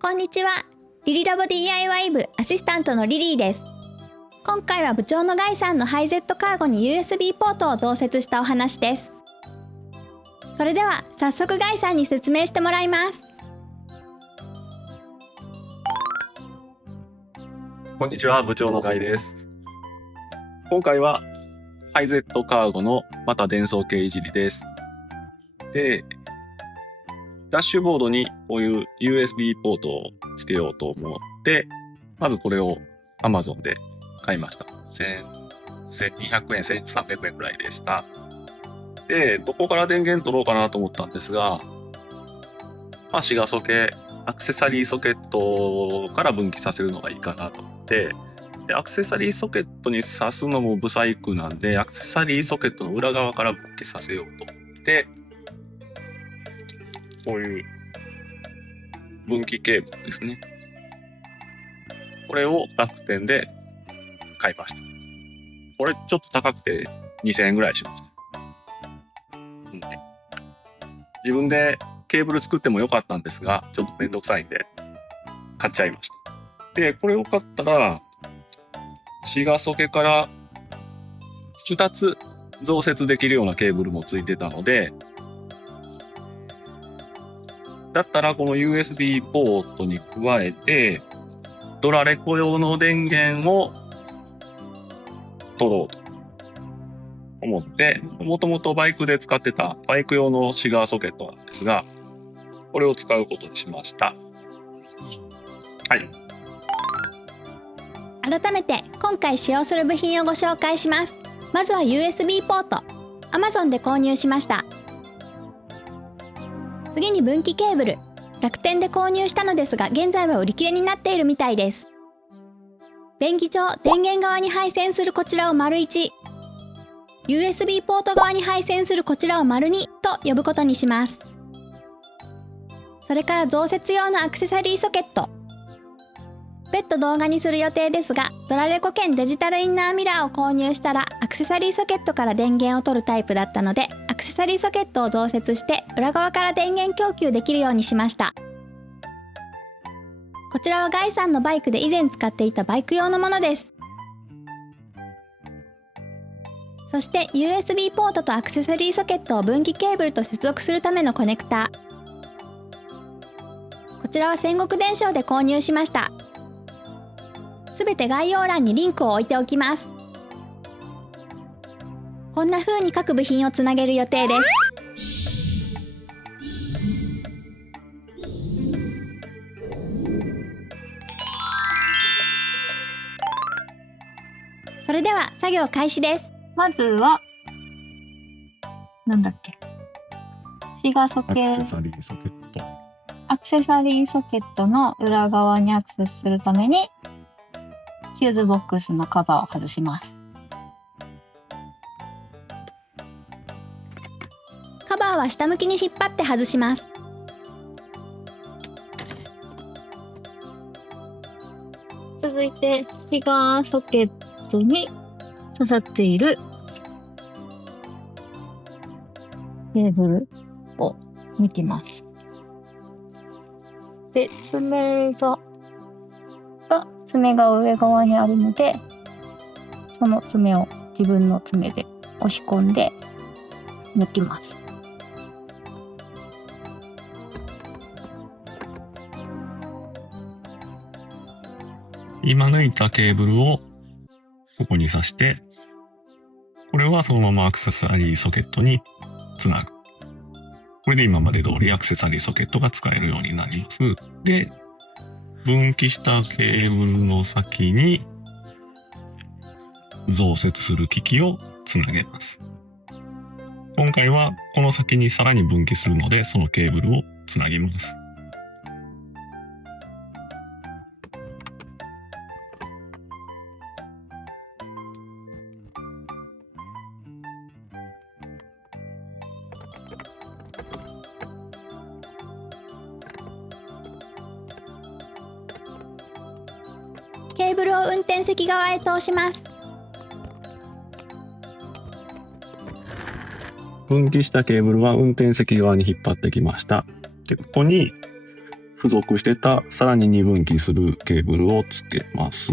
こんにちは。リリラボ DIY 部アシスタントのリリーです。今回は部長のガイさんのハイゼットカーゴに USB ポートを増設したお話です。それでは早速ガイさんに説明してもらいます。こんにちは、部長のガイです。今回はハイゼットカーゴのまた伝送系いじりです。で、ダッシュボードにこういう USB ポートをつけようと思って、まずこれを Amazon で買いました。1200円、1300円くらいでした。で、どこから電源取ろうかなと思ったんですが、シガソケ、アクセサリーソケットから分岐させるのがいいかなと思って、でアクセサリーソケットに挿すのもブサイクなんで、アクセサリーソケットの裏側から分岐させようと思って、こういう分岐ケーブルですね。これを楽天で買いました。これちょっと高くて2000円ぐらいしました。自分でケーブル作ってもよかったんですが、ちょっとめんどくさいんで買っちゃいました。で、これを買ったら、シガソケから2つ増設できるようなケーブルもついてたので、だったらこの USB ポートに加えて、ドラレコ用の電源を取ろうと思って、もともとバイクで使ってたバイク用のシガーソケットなんですが、これを使うことにしました。はい。改めて今回使用する部品をご紹介します。まずは USB ポート。Amazon で購入しました。次に分岐ケーブル。楽天で購入したのですが、現在は売り切れになっているみたいです。便宜上、電源側に配線するこちらを丸1、USB ポート側に配線するこちらを丸2と呼ぶことにします。それから増設用のアクセサリーソケット。別途動画にする予定ですが、ドラレコ兼デジタルインナーミラーを購入したらアクセサリーソケットから電源を取るタイプだったので、アクセサリーソケットを増設して裏側から電源供給できるようにしました。こちらはガイさんのバイクで以前使っていたバイク用のものです。そして USB ポートとアクセサリーソケットを分岐ケーブルと接続するためのコネクタ。こちらは戦国電商で購入しました。すべて概要欄にリンクを置いておきます。こんな風に各部品をつなげる予定です。それでは作業開始です。まずはシガソケ、アクセサリーソケット。アクセサリーソケットの裏側にアクセスするためにフューズボックスのカバーを外します。カバーは下向きに引っ張って外します。続いてシガーソケットに刺さっているケーブルを抜きます。で、爪が上側にあるので、その爪を自分の爪で押し込んで抜きます。今抜いたケーブルをここに挿して、これはそのままアクセサリーソケットにつなぐ。これで今まで通りアクセサリーソケットが使えるようになります。で、分岐したケーブルの先に増設する機器をつなげます。今回はこの先にさらに分岐するので、そのケーブルをつなぎます。ケーブルを運転席側へ通します。分岐したケーブルは運転席側に引っ張ってきました。で、ここに付属してたさらに2分岐するケーブルをつけます。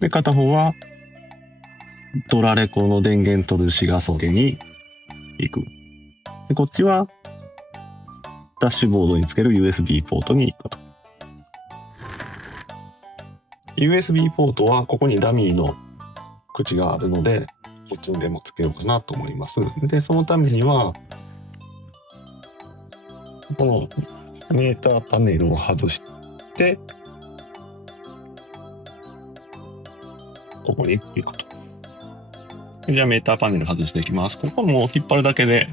で、片方はドラレコの電源取るシガソケに行く。で、こっちはダッシュボードにつける USB ポートに行くと。USB ポートはここにダミーの口があるので、こっちにでもつけようかなと思います。で、そのためには、このメーターパネルを外して、ここに行くと。じゃあメーターパネル外していきます。ここも引っ張るだけで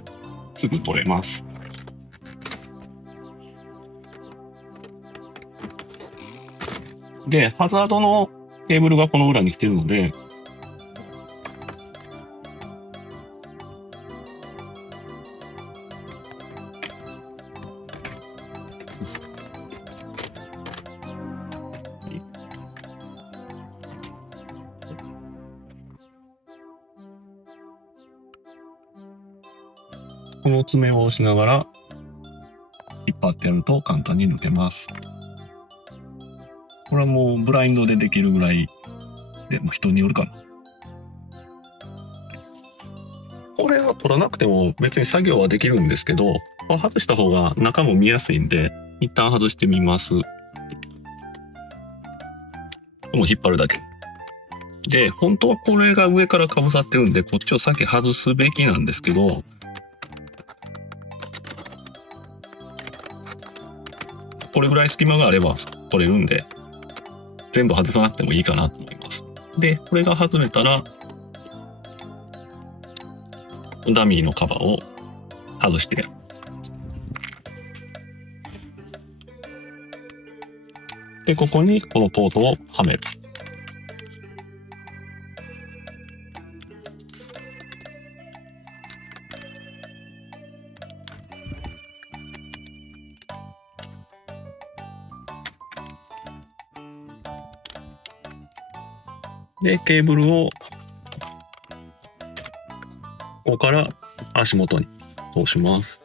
すぐ取れます。で、ハザードのケーブルがこの裏に来てるので、この爪を押しながら引っ張ってやると簡単に抜けます。これはもうブラインドでできるぐらいで、人によるかな。これは取らなくても別に作業はできるんですけど、外した方が中も見やすいんで、一旦外してみます。もう引っ張るだけ。で、本当はこれが上からかぶさってるんで、こっちを先外すべきなんですけど、これぐらい隙間があれば取れるんで、全部外さなくてもいいかなと思います。で、これが外れたら、ダミーのカバーを外して、で、ここにこのポートをはめる。で、ケーブルをここから足元に通します。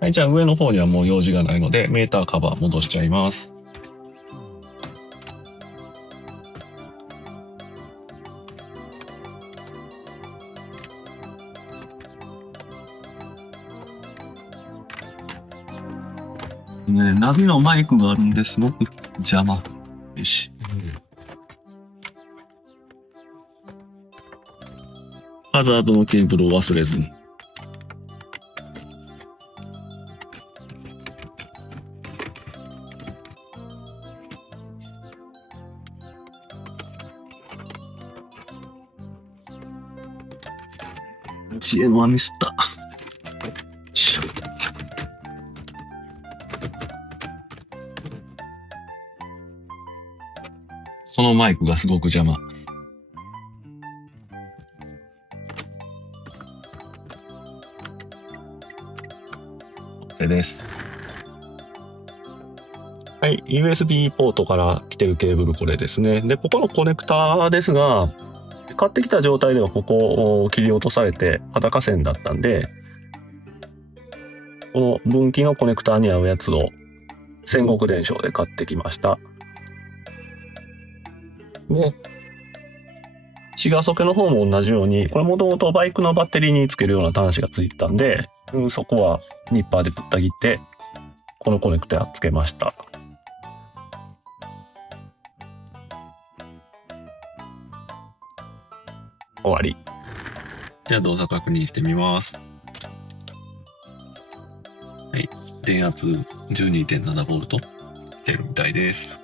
はい、じゃあ上の方にはもう用事がないので、メーターカバー戻しちゃいます。ね、ナビのマイクがあるんですごく邪魔。よし。ハザードのケーブルを忘れずに。知恵のミスった。このマイクがすごく邪魔。これです。はい、USB ポートから来てるケーブルこれですね。で、ここのコネクターですが、買ってきた状態ではここを切り落とされて裸線だったんで、この分岐のコネクターに合うやつを戦国電商で買ってきました。で、シガソケの方も同じように、これもともとバイクのバッテリーにつけるような端子がついてたんで、そこはニッパーでぶった切って、このコネクターつけました。終わり。じゃあ動作確認してみます。はい。電圧 12.7V 出るみたいです。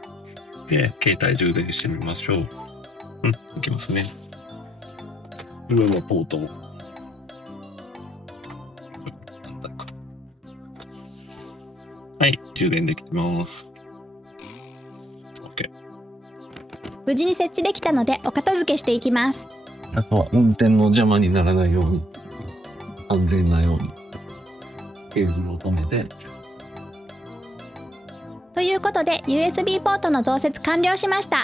で、携帯充電してみましょう。いきますね。上はポート。はい、充電できてます。OK。無事に設置できたのでお片付けしていきます。あとは運転の邪魔にならないように、安全なようにケーブルを止めて。ということで USB ポートの増設完了しました。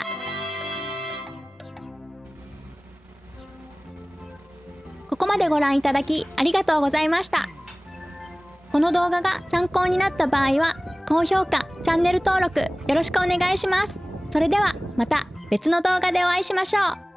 ここまでご覧いただきありがとうございました。この動画が参考になった場合は高評価、チャンネル登録よろしくお願いします。それではまた別の動画でお会いしましょう。